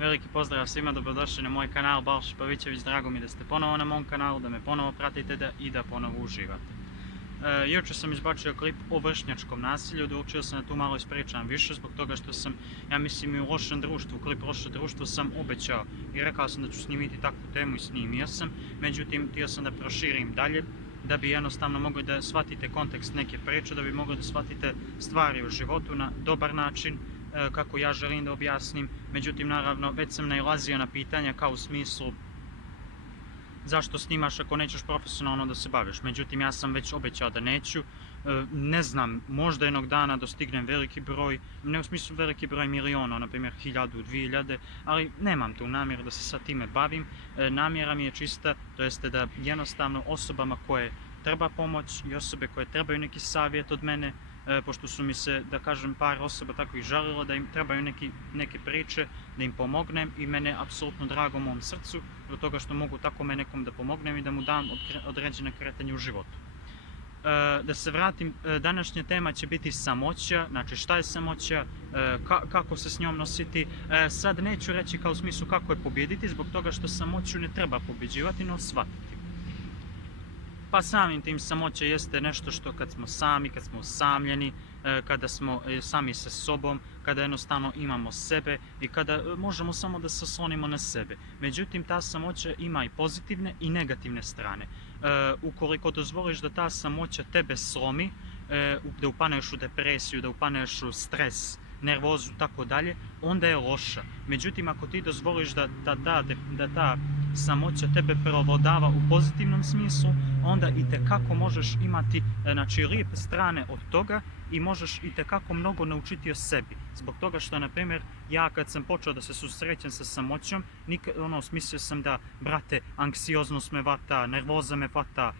Veliki pozdrav svima, dobrodošli na moj kanal Balša Pavićević. Drago mi da ste ponovo na mom kanalu, da me ponovo pratite i da ponovo uživate. Jučer sam izbačio klip o vršnjačkom nasilju, odlučio sam da tu malo ispričam više zbog toga što sam, ja mislim, i u lošem društvu, klip loše društvo sam obećao i rekao sam da ću snimiti takvu temu i snimio sam. Međutim, htio sam da proširim dalje, da bi jednostavno mogli da shvatite kontekst neke priče, da bi mogli da shvatite stvari u životu na dobar način, kako ja želim da objasnim. Međutim, naravno, već sam nailazio na pitanja kao u smislu zašto snimaš ako nećeš profesionalno da se baviš. Međutim, ja sam već obećao da neću. Ne znam, možda jednog dana dostignem veliki broj, ne u smislu veliki broj miliona, na primjer 1000, 2000, ali nemam tu namjeru da se sa time bavim. Namjera mi je čista, to jeste da jednostavno osobama koje treba pomoć i osobe koje trebaju neki savjet od mene, pošto su mi se, da kažem, par osoba tako i žalilo da im trebaju neke priče, da im pomognem, i mene je apsolutno drago u mom srcu do toga što mogu tako nekom da pomognem i da mu dam određene kretanje u životu. Da se vratim, današnja tema će biti samoća, znači šta je samoća, kako se s njom nositi. Sad neću reći kao u smislu kako je pobjediti, zbog toga što samoću ne treba pobjeđivati, no shvatiti. Pa samim tim samoća jeste nešto što kad smo sami, kad smo usamljeni, kada smo sami sa sobom, kada jednostavno imamo sebe i kada možemo samo da se oslonimo na sebe. Međutim, ta samoća ima i pozitivne i negativne strane. Ukoliko dozvoliš da ta samoća tebe slomi, da upaneš u depresiju, da upaneš u stres, nervozu, tako dalje, onda je loša. Međutim, ako ti dozvoliš da ta samoća tebe prevladava u pozitivnom smislu, onda itekako možeš imati, znači, lijepe strane od toga i možeš itekako mnogo naučiti o sebi. Zbog toga što, na primjer, ja kad sam počeo da se susrećem sa samoćom, smislio sam da, brate, anksioznost me vata, nervoza me vata,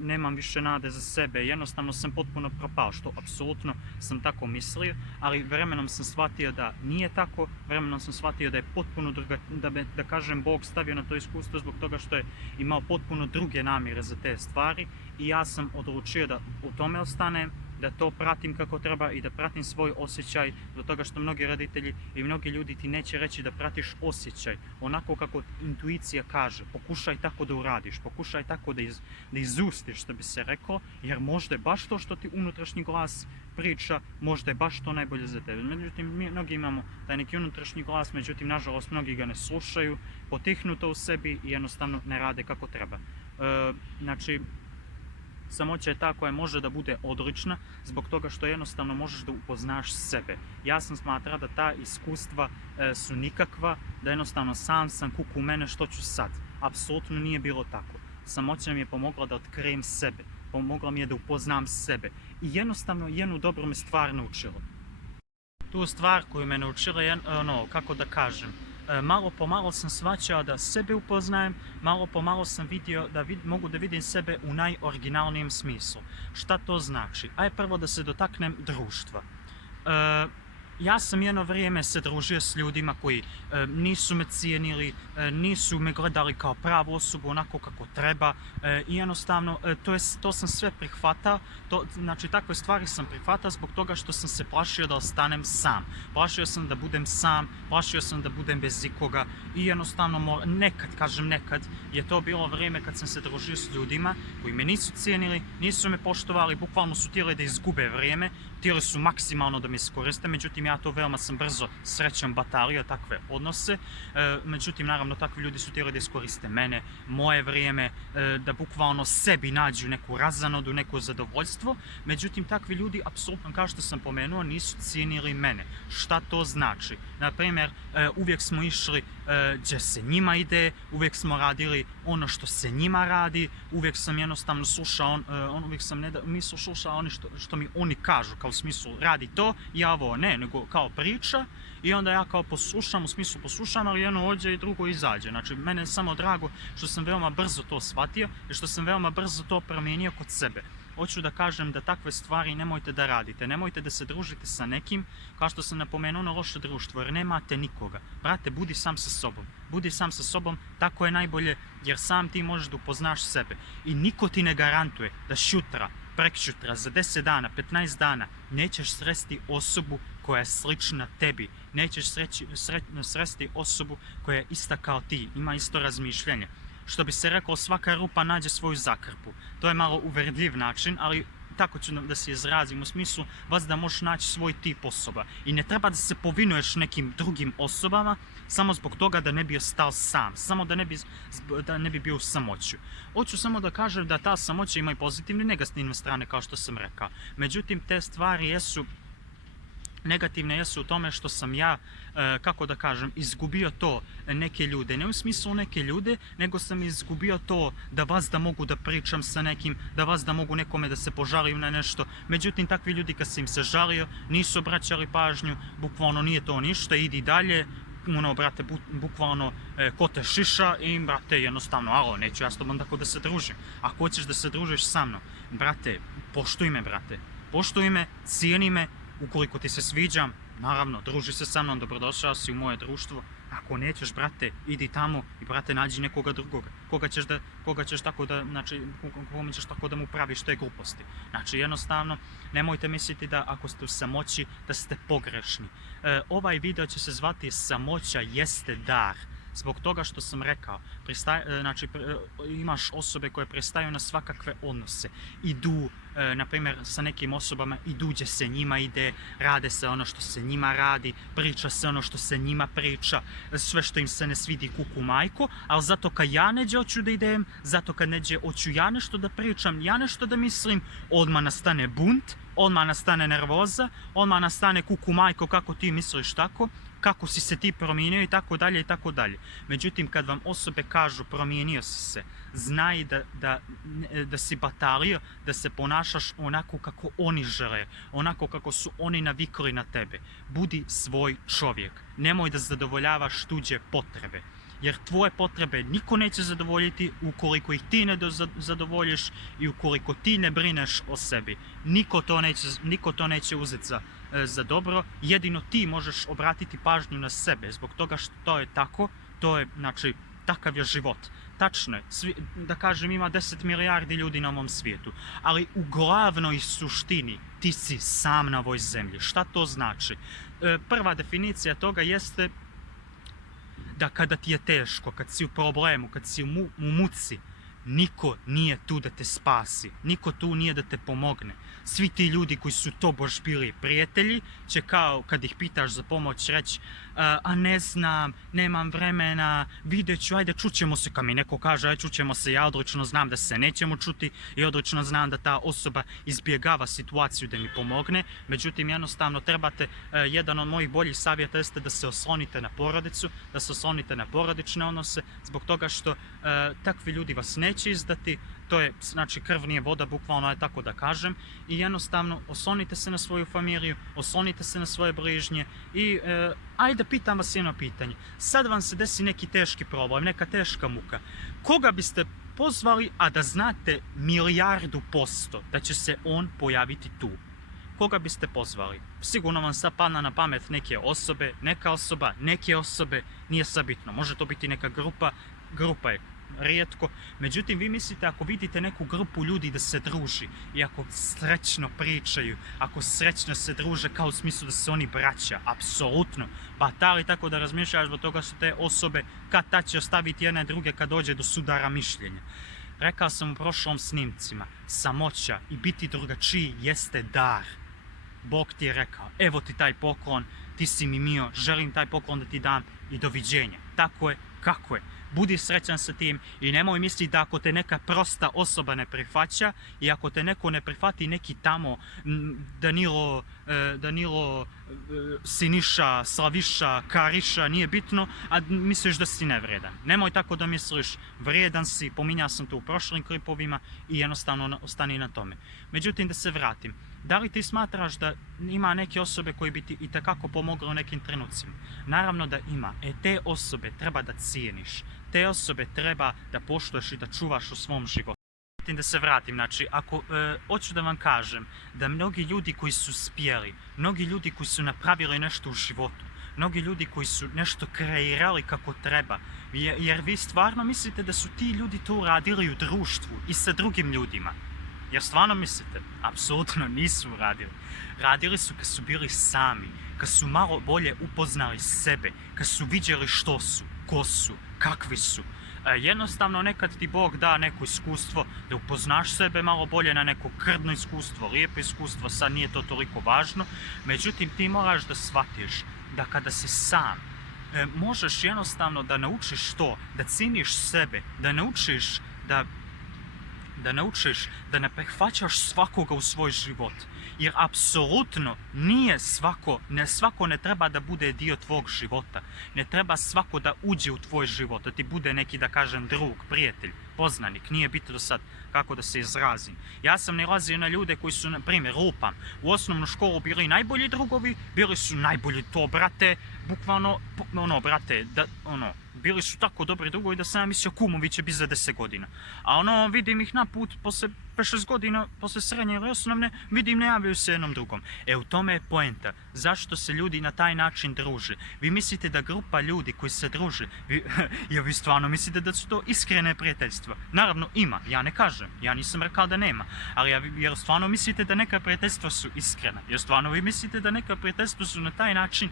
nemam više nade za sebe, jednostavno sam potpuno propao, što apsolutno sam tako mislio, ali vremenom sam shvatio da nije tako, vremenom sam shvatio da je potpuno da kažem, Bog stavio na to iskustvo zbog toga što je imao potpuno druge namjere za te stvari, i ja sam odlučio da u tome ostanem, da to pratim kako treba i da pratim svoj osjećaj, do toga što mnogi roditelji i mnogi ljudi ti neće reći da pratiš osjećaj onako kako intuicija kaže. Pokušaj tako da uradiš, pokušaj tako da izustiš, što bi se reklo, jer možda je baš to što ti unutrašnji glas priča, možda je baš to najbolje za tebe. Međutim, mnogi imamo taj neki unutrašnji glas, međutim, nažalost, mnogi ga ne slušaju, potihnu to u sebi i jednostavno ne rade kako treba. Znači, samoća je ta koja može da bude odlična zbog toga što jednostavno možeš da upoznaš sebe. Ja sam smatrao da ta iskustva su nikakva, da jednostavno sam kuku u mene, što ću sad. Apsolutno nije bilo tako. Samoća mi je pomogla da otkrijem sebe, pomogla mi je da upoznam sebe i jednostavno jednu dobru me stvar naučila. Tu stvar koju me naučila je, kako da kažem, malo po malo sam shvaćao da sebe upoznajem, malo po malo sam vidio da mogu da vidim sebe u najoriginalnijem smislu. Šta to znači? Ajde prvo da se dotaknem društva. Ja sam jedno vrijeme se družio s ljudima koji nisu me cijenili, nisu me gledali kao pravu osobu onako kako treba, i jednostavno to sam sve prihvatao, znači takve stvari sam prihvatao zbog toga što sam se plašio da ostanem sam. Plašio sam da budem sam, plašio sam da budem bez ikoga i jednostavno nekad je to bilo vrijeme kad sam se družio s ljudima koji me nisu cijenili, nisu me poštovali, bukvalno su htjeli da izgube vrijeme, htjeli su maksimalno da me iskoriste, međutim ja to veoma sam brzo srećom batalio takve odnose. Međutim, naravno, takvi ljudi su htjeli da iskoriste mene, moje vrijeme, da bukvalno sebi nađu neku razanodu, neko zadovoljstvo. Međutim, takvi ljudi, apsolutno, kao što sam pomenuo, nisu cijenili mene. Šta to znači? Na primjer, uvijek smo išli gdje se njima ide, uvijek smo radili ono što se njima radi, uvijek sam jednostavno slušao, uvijek sam slušao ono što mi oni kažu, kao u smislu radi to, ja ovo ne, nego kao priča, i onda ja kao poslušam, u smislu poslušam, ali jedno ođe i drugo izađe. Znači, mene je samo drago što sam veoma brzo to shvatio i što sam veoma brzo to promijenio kod sebe. Hoću da kažem da takve stvari nemojte da radite, nemojte da se družite sa nekim, kao što sam napomenuo, na loše društvo, jer nemate nikoga. Brate, budi sam sa sobom. Budi sam sa sobom, tako je najbolje, jer sam ti možeš da upoznaš sebe. I niko ti ne garantuje da sutra preksutra, za 10 dana, 15 dana nećeš sresti osobu koja je slična tebi. Nećeš sresti osobu koja je ista kao ti, ima isto razmišljanje. Što bi se rekao, svaka rupa nađe svoju zakrpu. To je malo uvredljiv način, ali tako ću da se izrazim u smislu vas da možeš naći svoj tip osoba. I ne treba da se povinuješ nekim drugim osobama samo zbog toga da ne bi ostao sam, samo da ne bi bio u samoću. Hoću samo da kažem da ta samoća ima i pozitivne i negativne strane, kao što sam rekao. Međutim, te stvari negativne jesu u tome što sam ja, kako da kažem, izgubio to neke ljude. Ne u smislu neke ljude, nego sam izgubio to da mogu da pričam sa nekim, da mogu nekome da se požalim na nešto. Međutim, takvi ljudi kad sam im se žalio, nisu obraćali pažnju, bukvalno nije to ništa, idi dalje. Brate, bukvalno ko te šiša i, brate, jednostavno, alo, neću ja s tobom tako da se družim. Ako hoćeš da se družiš sa mnom, brate, poštuj me, brate. Poštuj me, cijeni me. Ukoliko ti se sviđam, naravno, druži se sa mnom, dobrodošao si u moje društvo. Ako nećeš, brate, idi tamo i, brate, nađi nekoga drugoga. Kome ćeš tako da mu praviš te gluposti. Znači, jednostavno, nemojte misliti da ako ste u samoći, da ste pogrešni. Ovaj video će se zvati Samoća jeste dar. Zbog toga što sam rekao, imaš osobe koje pristaju na svakakve odnose. Idu, na primjer, sa nekim osobama, idu gdje se njima ide, rade se ono što se njima radi, priča se ono što se njima priča, sve što im se ne svidi kuku majko, ali zato kad ja neđe hoću da idem, zato kad neđe hoću ja nešto da pričam, ja nešto da mislim, odmah nastane bunt, odmah nastane nervoza, odmah nastane kuku majko kako ti misliš tako, kako si se ti promijenio i tako dalje i tako dalje. Međutim, kad vam osobe kažu promijenio si se, znaj da si batalio, da se ponašaš onako kako oni žele, onako kako su oni navikli na tebe. Budi svoj čovjek. Nemoj da zadovoljavaš tuđe potrebe. Jer tvoje potrebe niko neće zadovoljiti ukoliko ih ti ne zadovoljiš i ukoliko ti ne brineš o sebi. Niko to neće uzeti za dobro, jedino ti možeš obratiti pažnju na sebe. Zbog toga što to je tako, znači, takav je život. Tačno je, da kažem, ima 10 milijardi ljudi na ovom svijetu, ali u glavnoj suštini ti si sam na ovoj zemlji. Šta to znači? Prva definicija toga jeste da kada ti je teško, kad si u problemu, kad si u muci, niko nije tu da te spasi, niko tu nije da te pomogne. Svi ti ljudi koji su tobož bili prijatelji će kao kad ih pitaš za pomoć reći a ne znam, nemam vremena, vidjet ću, ajde čućemo se. Kad mi neko kaže ajde čućemo se, ja odlično znam da se nećemo čuti i odlično znam da ta osoba izbjegava situaciju da mi pomogne. Međutim, jednostavno trebate, jedan od mojih boljih savjeta jeste da se oslonite na porodicu, da se oslonite na porodične odnose, zbog toga što takvi ljudi vas neće izdati. To je, znači, krv nije voda, bukvalno je tako da kažem. I jednostavno, oslonite se na svoju familiju, oslonite se na svoje bližnje i ajde pitam vas jedno pitanje. Sad vam se desi neki teški problem, neka teška muka. Koga biste pozvali, a da znate 1.000.000% da će se on pojaviti tu? Koga biste pozvali? Sigurno vam sad padne na pamet neke osobe, neke osobe, nije sad bitno. Može to biti neka grupa je rijetko. Međutim, vi mislite ako vidite neku grupu ljudi da se druži i ako srećno pričaju, ako srećno se druže kao u smislu da se oni braća, apsolutno, batali tako da razmišljaš zbog toga su te osobe kad ta će ostaviti jedne druge kad dođe do sudara mišljenja. Rekao sam u prošlom snimcima, samoća i biti drugačiji jeste dar. Bog ti je rekao, evo ti taj poklon, ti si mi mio, želim taj poklon da ti dam i doviđenja. Tako je, kako je. Budi srećan sa tim i nemoj misliti da ako te neka prosta osoba ne prihvaća i ako te neko ne prihvati neki tamo Danilo, Siniša, Slaviša, Kariša, nije bitno, a misliš da si nevrijedan. Nemoj tako da misliš, vrijedan si, pominjao sam to u prošlim klipovima i jednostavno ostani na tome. Međutim, da se vratim. Da li ti smatraš da ima neke osobe koji bi ti itekako pomogle u nekim trenucima? Naravno da ima. Te osobe treba da cijeniš. Te osobe treba da poštuješ i da čuvaš u svom životu. Da se vratim, znači, ako hoću da vam kažem da mnogi ljudi koji su spjeli, mnogi ljudi koji su napravili nešto u životu, mnogi ljudi koji su nešto kreirali kako treba, jer vi stvarno mislite da su ti ljudi to uradili u društvu i sa drugim ljudima. Jer stvarno mislite? Apsolutno nisu radili. Radili su kad su bili sami, kad su malo bolje upoznali sebe, kad su vidjeli što su, ko su, kakvi su. Jednostavno nekad ti Bog da neko iskustvo da upoznaš sebe malo bolje, na neko krdno iskustvo, lijepo iskustvo, sad nije to toliko važno. Međutim, ti moraš da shvatiš da kada si sam, možeš jednostavno da naučiš to, da ciniš sebe, da naučiš da ne prihvaćaš svakoga u svoj život. Jer apsolutno nije svako ne treba da bude dio tvog života. Ne treba svako da uđe u tvoj život, da ti bude neki, da kažem, drug, prijatelj, poznanik. Nije bitno sad kako da se izrazim. Ja sam nailazio na ljude koji su, na primjer, lupam, u osnovnu školu bili najbolji drugovi, bili su najbolji to, brate, bukvalno, bili su tako dobri drugovi da sam ja mislio kumovi će biti za 10 godina. A vidim ih na put, posle 5-6 godina, posle srednje ili osnovne, vidim ne javljaju se jednom drugom. U tome je poenta. Zašto se ljudi na taj način druže? Vi mislite da grupa ljudi koji se druže, vi stvarno mislite da su to iskrene prijateljstva? Naravno ima, ja ne kažem, ja nisam rekao da nema, ali jer stvarno mislite da neka prijateljstva su iskrena? Jer stvarno vi mislite da neka prijateljstva su na taj način,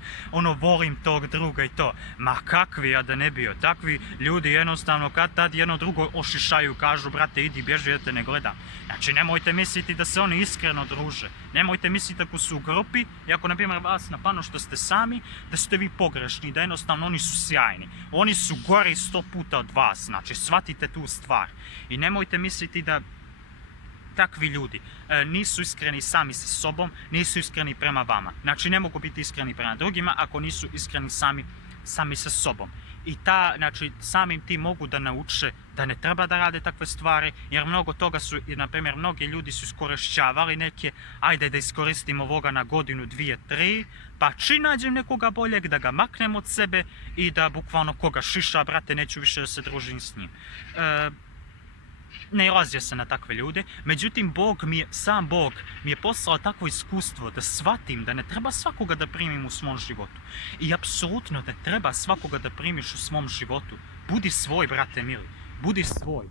volim tog druga i to? Ma kakvi, ja da ne bio, takvi ljudi jednostavno kad tad jedno drugo ošišaju, kažu brate idi bježi da te ne gledam. Znači nemojte misliti da se oni iskreno druže. Nemojte misliti ako su u grupi i ako na primjer vas napadnu što ste sami, da ste vi pogrešni, da jednostavno oni su sjajni. Oni su gori 100 puta od vas, znači shvatite tu stvar. I nemojte misliti da takvi ljudi nisu iskreni sami sa sobom, nisu iskreni prema vama. Znači ne mogu biti iskreni prema drugima ako nisu iskreni sami sa sobom. I znači, samim ti mogu da nauče da ne treba da rade takve stvari, jer mnogo toga su, na primjer, mnogi ljudi su iskorišćavali neke, ajde da iskoristimo ovoga na godinu, 2, 3, pa čim nađem nekoga boljeg, da ga maknem od sebe i da bukvalno koga šiša, brate, neću više da se družim s njim. Nailazio se na takve ljude, međutim sam Bog mi je poslao takvo iskustvo da shvatim da ne treba svakoga da primim u svom životu. I apsolutno ne treba svakoga da primiš u svom životu. Budi svoj, brate mili, budi svoj.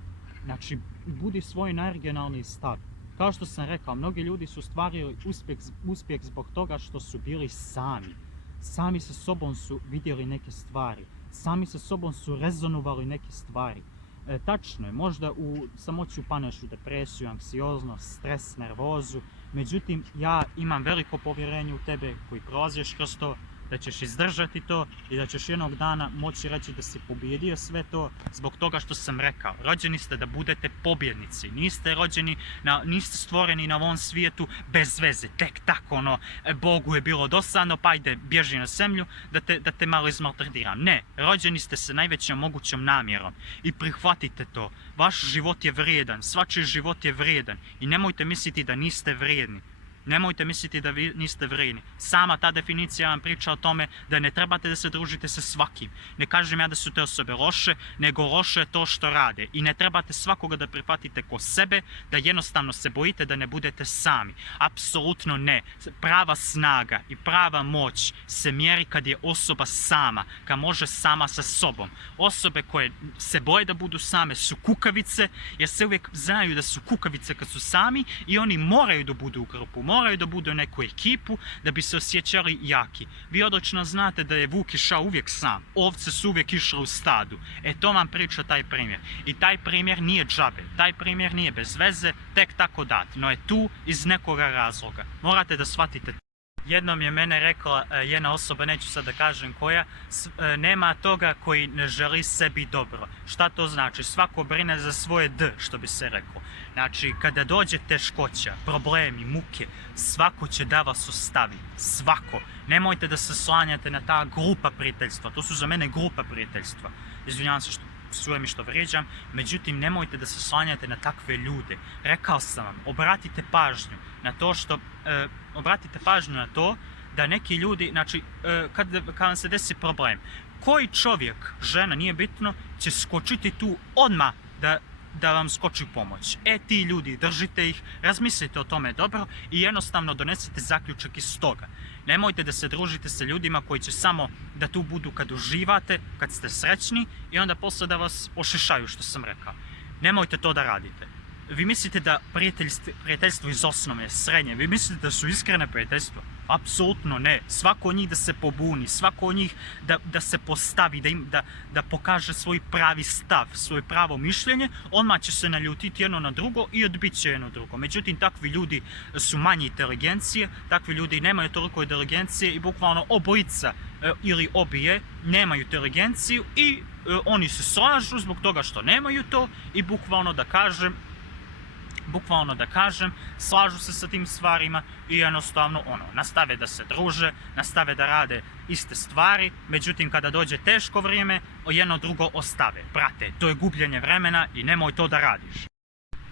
Znači, budi svoj najoriginalniji stav. Kao što sam rekao, mnogi ljudi su ostvarili uspjeh zbog toga što su bili sami. Sami sa sobom su vidjeli neke stvari. Sami sa sobom su rezonovali neke stvari. Tačno je, možda u samoći upaneš u depresiju, anksioznost, stres, nervozu, međutim ja imam veliko povjerenje u tebe koji prolaziš kroz to, da ćeš izdržati to i da ćeš jednog dana moći reći da si pobjedio sve to zbog toga što sam rekao. Rođeni ste da budete pobjednici, niste stvoreni na ovom svijetu bez veze, tek tako Bogu je bilo dosadno pa ajde bježi na zemlju da te malo izmaltretiram. Ne, rođeni ste sa najvećom mogućom namjerom i prihvatite to. Vaš život je vrijedan, svačiji život je vrijedan i nemojte misliti da niste vrijedni. Nemojte misliti da vi niste vrijedni. Sama ta definicija vam priča o tome da ne trebate da se družite sa svakim. Ne kažem ja da su te osobe loše, nego loše je to što rade. I ne trebate svakoga da prihvatite ko sebe, da jednostavno se bojite da ne budete sami. Apsolutno ne. Prava snaga i prava moć se mjeri kad je osoba sama, kad može sama sa sobom. Osobe koje se boje da budu same su kukavice, jer se uvijek znaju da su kukavice kad su sami i oni moraju da budu u grupu. Moraju da budu u neku ekipu da bi se osjećali jaki. Vi odlično znate da je vuk išao uvijek sam. Ovce su uvijek išle u stadu. To vam priča taj primjer. I taj primjer nije džabe. Taj primjer nije bez veze, tek tako dat. No je tu iz nekoga razloga. Morate da shvatite. Jednom je mene rekla jedna osoba, neću sad da kažem koja, nema toga koji ne želi sebi dobro. Šta to znači? Svako brine za svoje d, što bi se reklo. Znači, kada dođe teškoća, problemi, muke, svako će da vas ostavi. Svako. Nemojte da se slanjate na ta glupa prijateljstva. To su za mene glupa prijateljstva. Izvinjavam se što vrijeđam, međutim nemojte da se slanjate na takve ljude. Rekao sam vam, obratite pažnju na to da neki ljudi, znači kad vam se desi problem, koji čovjek, žena, nije bitno, će skočiti tu odmah da vam skoči u pomoć. Ti ljudi, držite ih, razmislite o tome dobro i jednostavno donesite zaključak iz toga. Nemojte da se družite sa ljudima koji će samo da tu budu kad uživate, kad ste srećni i onda posle da vas ošišaju, što sam rekao. Nemojte to da radite. vi mislite da prijateljstvo iz osnove, srednje, vi mislite da su iskrene prijateljstva? Apsolutno ne. Svako od njih da se pobuni, svako od njih da se postavi, da pokaže svoj pravi stav, svoje pravo mišljenje, odmah će se naljutiti jedno na drugo i odbit će jedno drugo. Međutim, takvi ljudi su manje inteligencije, takvi ljudi nemaju toliko inteligencije i bukvalno obojica ili obije nemaju inteligenciju i oni se slažu zbog toga što nemaju to i bukvalno da kažem, slažu se sa tim stvarima i jednostavno nastave da se druže, nastave da rade iste stvari, međutim kada dođe teško vrijeme, jedno drugo ostave. Brate, to je gubljenje vremena i nemoj to da radiš.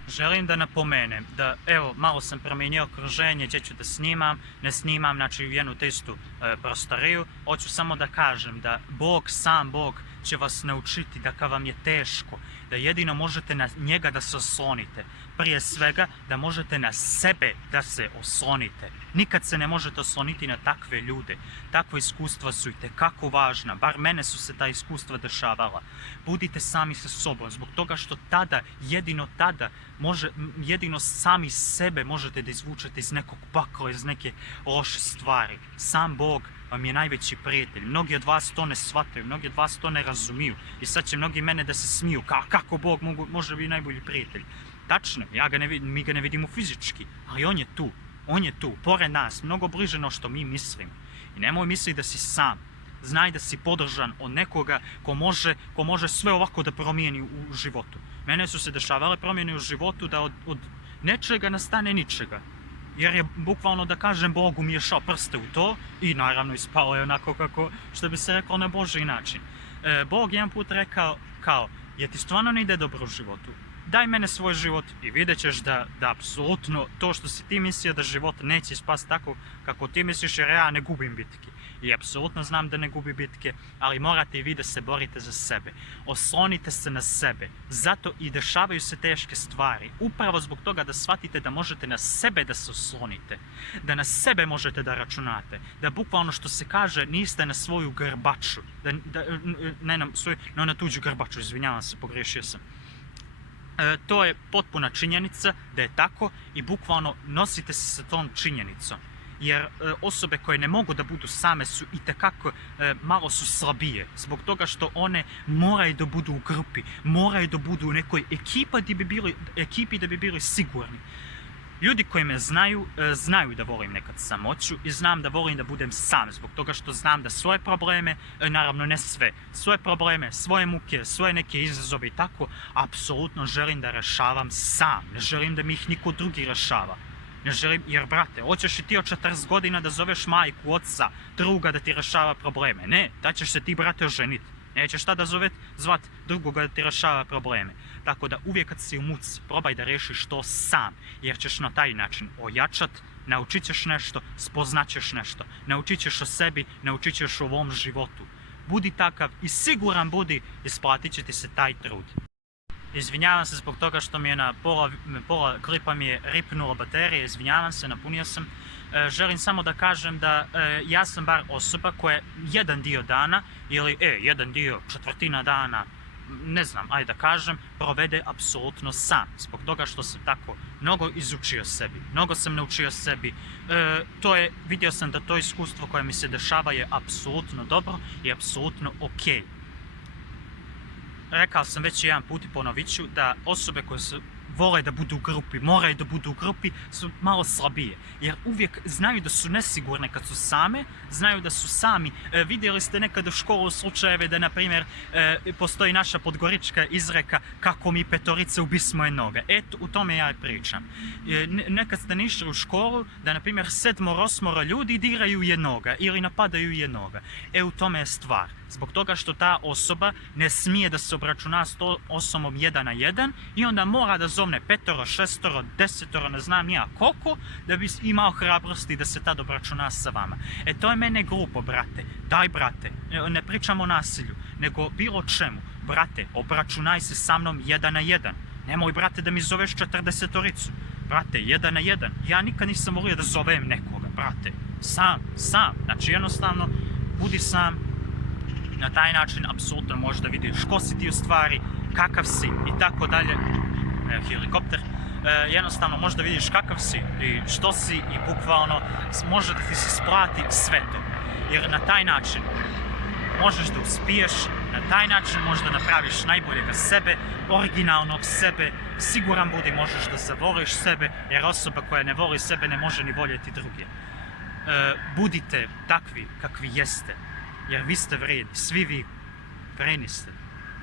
Želim da napomenem da, evo, malo sam promijenio okruženje gdje ću da snimam, ne snimam, znači u jednu te istu prostoriju. Hoću samo da kažem da sam Bog će vas naučiti da kad vam je teško, da jedino možete na njega da se oslonite. Prije svega da možete na sebe da se oslonite. Nikad se ne možete osloniti na takve ljude. Takva iskustva su itekako važna, bar mene su se ta iskustva dešavala. Budite sami sa sobom, zbog toga što jedino sami sebe možete da izvučete iz nekog pakla, iz neke loše stvari. Sam Bog vam je najveći prijatelj. Mnogi od vas to ne shvataju, mnogi od vas to ne razumiju. I sad će mnogi mene da se smiju, kako Bog može biti najbolji prijatelj. Tačno, mi ga ne vidimo fizički, ali on je tu, pored nas, mnogo bliže no što mi mislimo. I nemoj misliti da si sam. Znaj da si podržan od nekoga ko može sve ovako da promijeni u životu. Mene su se dešavale promjene u životu da od nečega nastane ničega. Jer je bukvalno, da kažem, Bog umiješao prste u to i naravno ispalo je onako kako, što bi se reklo, na Božji način. Bog jedan put rekao jer ti stvarno ne ide dobro u životu. Daj mene svoj život i vidjet ćeš da apsolutno to što si ti mislio da život neće ispasti tako kako ti misliš, jer ja ne gubim bitke. I apsolutno znam da ne gubi bitke, ali morate i vi da se borite za sebe. Oslonite se na sebe. Zato i dešavaju se teške stvari. Upravo zbog toga da shvatite da možete na sebe da se oslonite. Da na sebe možete da računate. Da bukvalno, što se kaže, niste na svoju grbaču. Na tuđu grbaču, izvinjavam se, pogriješio sam. To je potpuna činjenica da je tako i bukvalno nosite se sa tom činjenicom. Jer osobe koje ne mogu da budu same su itekako malo su slabije. Zbog toga što one moraju da budu u grupi, moraju da budu u nekoj ekipi da bi bili sigurni. Ljudi koji me znaju da volim nekad samoću i znam da volim da budem sam, zbog toga što znam da svoje probleme, naravno ne sve, svoje probleme, svoje muke, svoje neke izazove i tako, apsolutno želim da rešavam sam. Ne želim da mi ih niko drugi rešava. Ne želim, jer brate, hoćeš i ti od 40 godina da zoveš majku, oca, druga da ti rešava probleme. Ne, da ćeš se ti, brate, oženiti. Nećeš tada zvat drugoga da ti rešava probleme. Tako da uvijek kad si u muci, probaj da rešiš to sam, jer ćeš na taj način ojačat, naučit ćeš nešto, spoznaćeš nešto, naučit ćeš o sebi, naučit ćeš o ovom životu. Budi takav i siguran budi, isplatit će ti se taj trud. Izvinjavam se zbog toga što mi je na pola klipa mi je ripnulo baterije, izvinjavam se, napunio sam. Želim samo da kažem da ja sam bar osoba koja jedan dio dana ili jedan dio, četvrtina dana, ne znam, ajde da kažem, provede apsolutno sam. Zbog toga što sam tako mnogo izučio sebi, mnogo sam naučio sebi. Vidio sam da to iskustvo koje mi se dešava je apsolutno dobro i apsolutno okej. Rekao sam već jedan put i ponovit ću da osobe koje vole da budu u grupi, moraju da budu u grupi, su malo slabije. Jer uvijek znaju da su nesigurne kad su same, znaju da su sami. Vidjeli ste nekad u školu slučajeve da, na primjer, postoji naša podgorička izreka kako mi petorice ubismo jednoga. Eto, u tome ja pričam. Nekad ste išli u školu da, na primjer, 7-8 ljudi diraju jednoga ili napadaju jednoga. U tome je stvar. Zbog toga što ta osoba ne smije da se obračuna s to osobom 1 na 1 i onda mora da zovne 5, 6, 10, ne znam nija koliko, da bi imao hrabrosti da se tad obračuna sa vama. To je mene glupo, brate. Daj, brate, ne pričam o nasilju, nego bilo čemu. Brate, obračunaj se sa mnom 1 na 1. Nemoj, brate, da mi zoveš 40-oricu. Brate, 1 na 1. Ja nikad nisam volio da zovem nekoga, brate. Sam. Znači, jednostavno, budi sam. Na taj način apsolutno možeš da vidiš ko si ti u stvari, kakav si i tako dalje. Helikopter. jednostavno možda vidiš kakav si i što si i bukvalno može da ti se isplati sve to. Jer na taj način možeš da uspiješ, na taj način možeš da napraviš najboljega sebe, originalnog sebe, siguran budi možeš da zavoliš sebe, jer osoba koja ne voli sebe ne može ni voljeti druge. Budite takvi kakvi jeste, jer vi ste vrijedni, svi vi vrijedni ste.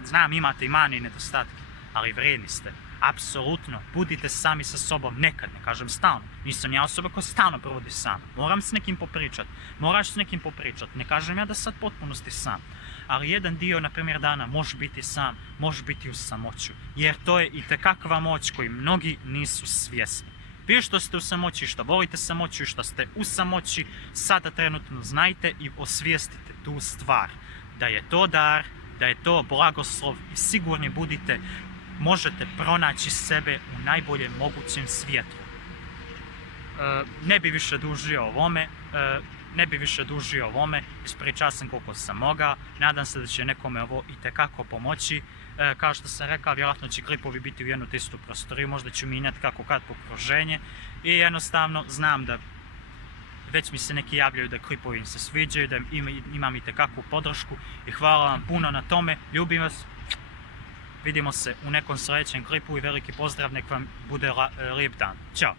Znam, imate i mane i nedostatke, ali vrijedni ste. Apsolutno, budite sami sa sobom, nekad, ne kažem stalno. Nisam ja osoba koja stalno provodi sam. Moram s nekim popričat, moraš s nekim popričat. Ne kažem ja da sad potpunosti sam. Ali jedan dio, na primjer, dana možeš biti sam, možeš biti u samoću. Jer to je itekakva moć koju mnogi nisu svjesni. Vi što ste u samoći, što volite samoću i što ste u samoći, sada trenutno znajte i osvijestite tu stvar. Da je to dar, da je to blagoslov i sigurni budite, možete pronaći sebe u najboljem mogućem svijetu. Ne bi više dužio ovome, ispričao sam koliko sam mogao, nadam se da će nekome ovo itekako pomoći. Kao što sam rekao, vjerojatno će klipovi biti u jednu te istu prostoriju, možda ću mijenjati kako kad okruženje i jednostavno znam da već mi se neki javljaju da klipovi im se sviđaju, da imam itekakvu podršku i hvala vam puno na tome, ljubim vas. Vidimo se u nekom sljedećem klipu i veliki pozdrav, nek vam bude lijep dan. Ćao!